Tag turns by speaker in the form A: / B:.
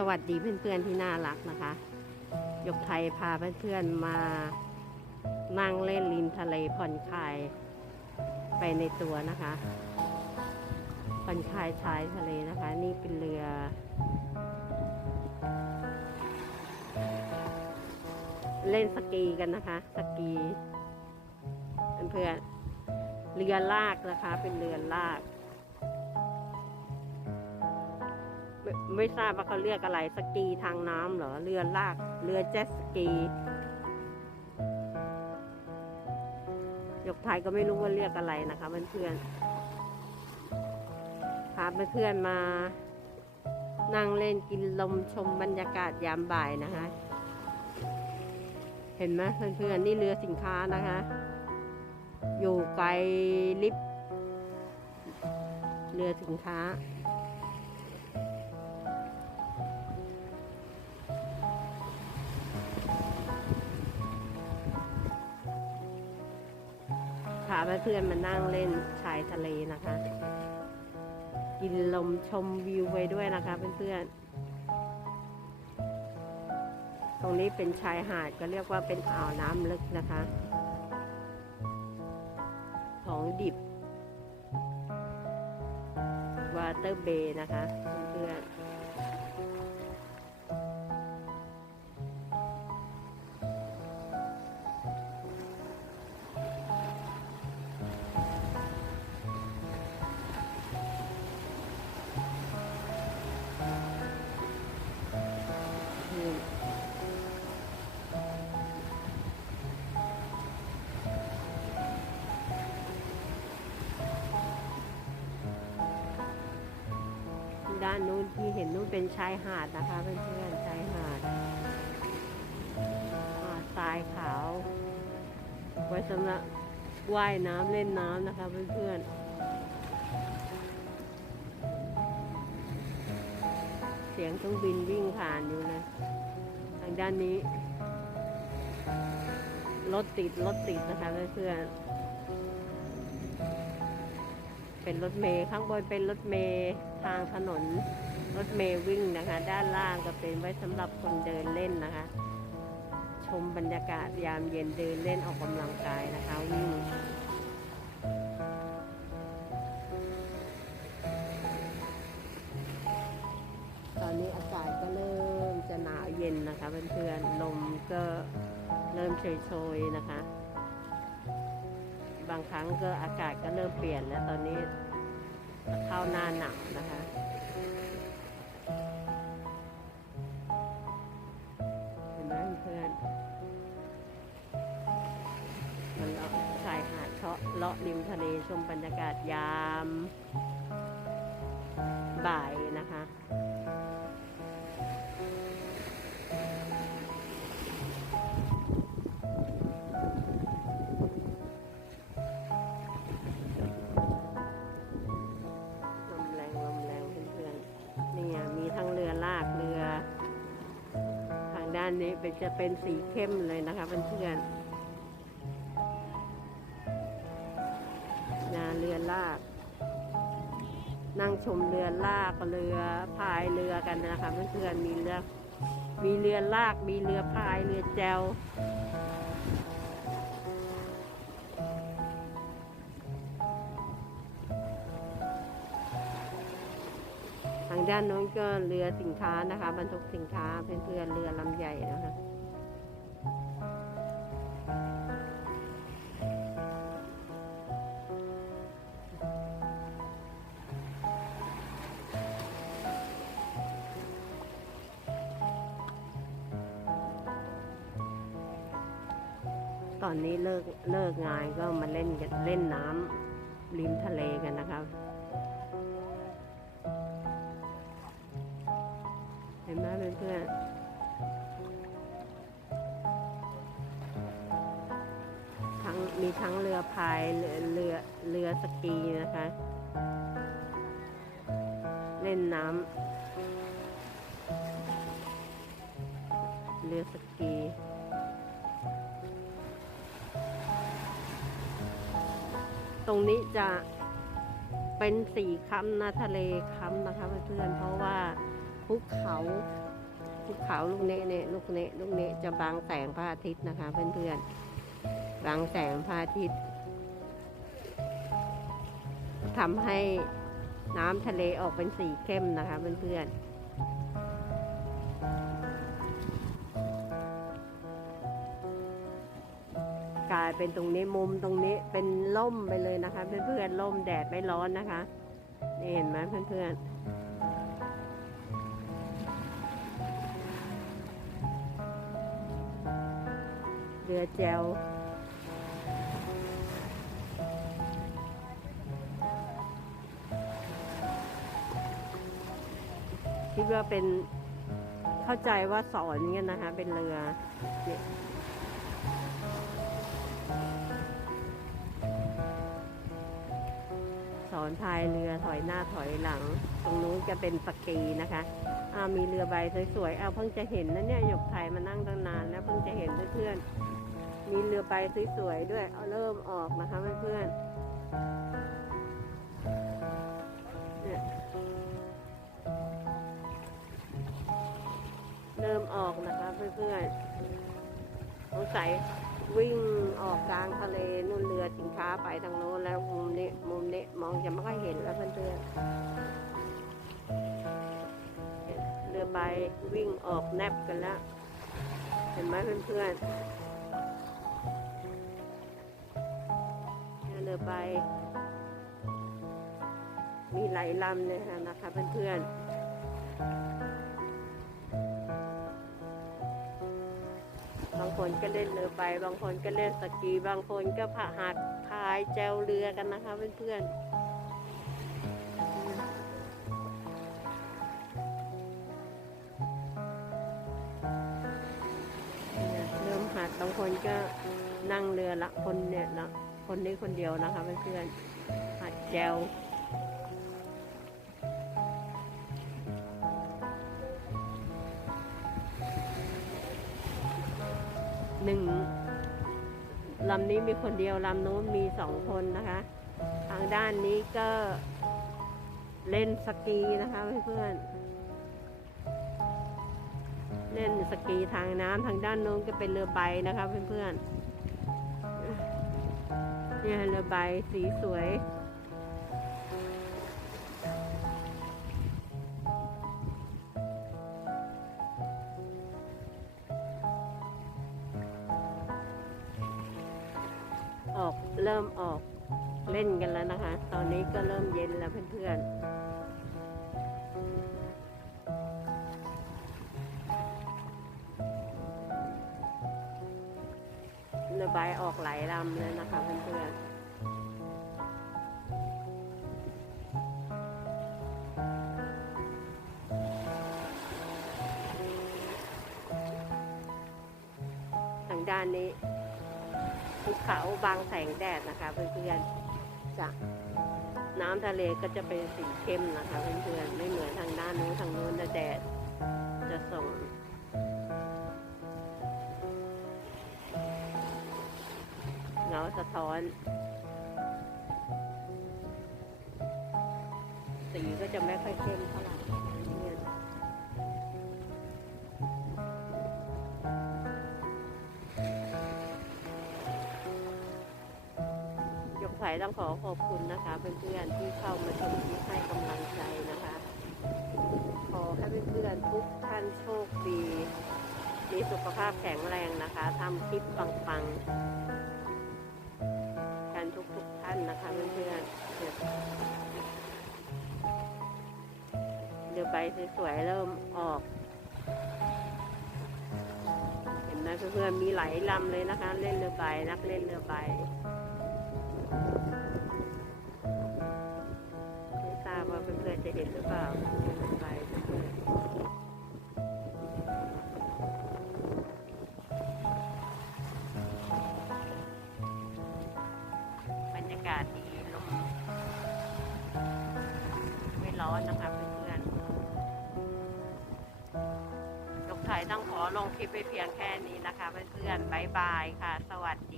A: สวัสดีเพื่อนๆที่น่ารักนะคะ ยกไทยพาเพื่อนๆมานั่งเล่นริมทะเลผ่อนคลายไปในตัวนะคะผ่อนคลายชายทะเลนะคะ นี่เป็นเรือ เล่นสกีกันนะคะ สกีเพื่อนๆเรือลากนะคะ เป็นเรือลาก ไม่ทราบว่าเขาเรียกอะไรสกีทางน้ำเหรอ เรือลาก เรือเจ็ตสกียกไทยก็ไม่รู้ว่าเรียกอะไรนะคะเพื่อนๆพาเพื่อนๆมา นั่งเล่นกินลมชมบรรยากาศยามบ่ายนะคะ เห็นไหมเพื่อนๆนี่เรือสินค้านะคะ อยู่ไกลลิฟต์เรือสินค้าาเพื่อนๆมานั่งเล่นชายทะเลนะคะ กินลมชมวิวไปด้วยนะคะเพื่อนๆ ตรงนี้เป็นชายหาดก็เรียกว่าเป็นอ่าวน้ำลึกนะคะ ของดิบวาเตอร์เบย์นะคะเพื่อนๆานนู้นที่เห็นนู้นเป็นชายหาดนะคะเพื่อนๆชายหาดหาดทรายขาวไว้สำหรับว่ายน้ำเล่นน้ำนะคะเพื่อนๆเสียงเครื่องบินวิ่งผ่านอยู่นะทางด้านนี้รถติดรถติดนะคะเพื่อนๆเป็นรถเมย์ข้างบนเป็นรถเมย์ ทางถนนรถเมย์วิ่งนะคะ ด้านล่างก็เป็นไว้สำหรับคนเดินเล่นนะคะ ชมบรรยากาศยามเย็นเดินเล่นออกกำลังกายนะคะวิ่งตอนนี้อากาศก็เริ่มจะหนาวเย็นนะคะเพื่อนๆลมก็เริ่มโชยๆนะคะ บางครั้งก็อากาศก็เริ่มเปลี่ยนแล้วตอนนี้ ข้าหน้าหนาวนะคะเห็นไหมเพื่อนมันเลาะชายหาดเชาะเลาะริมทะเลชมบรรยากาศยาม บ่ายนะคะ นี้เป็นจะเป็นสีเข้มเลยนะคะเพื่อนๆนาเรือลาก นั่งชมเรือลากเรือพายเรือกันนะคะเพื่อนๆมีเรือมีเรือลากมีเรือพายเรือแจว ด้านโน้นก็เรือสินค้านะคะ บรรทุกสินค้าเพื่อนเรือลำใหญ่นะคะตอนนี้เลิกเลิกงานก็มาเล่นเล่นน้ำริมทะเลกันนะครั เห็นไหมเพื่อนๆทั้งมีทั้งเรือพายเรือเรือเรือสกีนะคะ เล่นน้ำเรือสกีตรงนี้จะเป็นสีค้ำนะทะเลค้ำนะคะเพื่อนๆเพราะว่าภูเขา ภูเขาลูกเนะเนี่ยลูกเนะลูกเนะจะบังแสงพระอาทิตย์นะคะเพื่อนๆบังแสงพระอาทิตย์ทำให้น้ำทะเลออกเป็นสีเข้มนะคะเพื่อนๆกลายเป็นตรงนี้มุมตรงนี้เป็นล่มไปเลยนะคะ เพื่อนๆล่มแดดไม่ร้อนนะคะนี่เห็นไหมเพื่อนๆ เรือแจวคิดว่าเป็นเข้าใจว่าสอนกันนะคะ เป็นเรือสอนพายเรือถอยหน้าถอยหลัง ตรงนู้นจะเป็นสกีนะคะอามีเรือใบสวยๆเอาเพิ่งจะเห็นนะเนี่ยหยกไทยมานั่งตั้งนาน แล้วเพิ่งจะเห็นเพื่อนๆ มีเรือใบสวยๆด้วย เอาเริ่มออกนะคะเพื่อนๆเนี่ยเริ่มออกนะคะเพื่อนๆสงสัยวิ่งออกกลางทะเลนู่นเรือสินค้าไปทางโน้นแล้วมุมนี้มุมนี้มองจะไม่ค่อยเห็นแล้วเพื่อนๆเรือใบวิ่งออกแนบกันแล้ว เห็นไหมเพื่อนๆ รือใบ มีหลายลำเลยค่ะนะคะเพื่อนๆ บางคนก็เล่นเรือใบ บางคนก็เล่นสกี บางคนก็พาหัดพายแจวเรือกันนะคะเพื่อนๆเริ่มหัดบางคนก็นั่งเรือละคนเนี่ยละ คนนี้คนเดียวนะคะเพื่อนๆหัดแจวหนึ่งลำนี้มีคนเดียวลำโน้นมีสองคนนะคะ ทางด้านนี้ก็เล่นสกีนะคะเพื่อนๆเล่นสกีทางน้ำทางด้านโน้นก็เป็นเรือใบนะคะเพื่อนๆ เนี่ยเรือใบสีสวย ออกเริ่มออกเล่นกันแล้วนะคะ ตอนนี้ก็เริ่มเย็นแล้วเพื่อนๆ ใบออกหลายลำเลยนะคะเพื่อนๆทางด้านนี้ภูเขาบางแสงแดดนะคะเพื่อนๆจะน้ำทะเลก็จะเป็นสีเข้มนะคะเพื่อนๆไม่เหมือนทางด้านนู้นทางนู้นนะแดดจะส่ง สะท้อน สีก็จะไม่ค่อยเข้มเท่าไหร่ยกไผ่ต้องขอขอบคุณนะคะเพื่อนๆที่เข้ามาชมที่ให้กำลังใจนะคะ ขอให้เพื่อนๆทุกท่านโชคดีมีสุขภาพแข็งแรงนะคะ ทำคลิปปังๆ กันทุกท่านนะคะเพื่อนๆเดี๋ยวใบสวยๆเริ่มออก เห็นไหมเพื่อนๆมีหลายลำเลยนะคะ เล่นเรือใบนักเล่นเรือใบไม่ทราบว่าเพื่อนๆจะเห็นหรือเปล่า คลิปไปเพียงแค่นี้นะคะเพื่อนๆบายบายค่ะ สวัสดี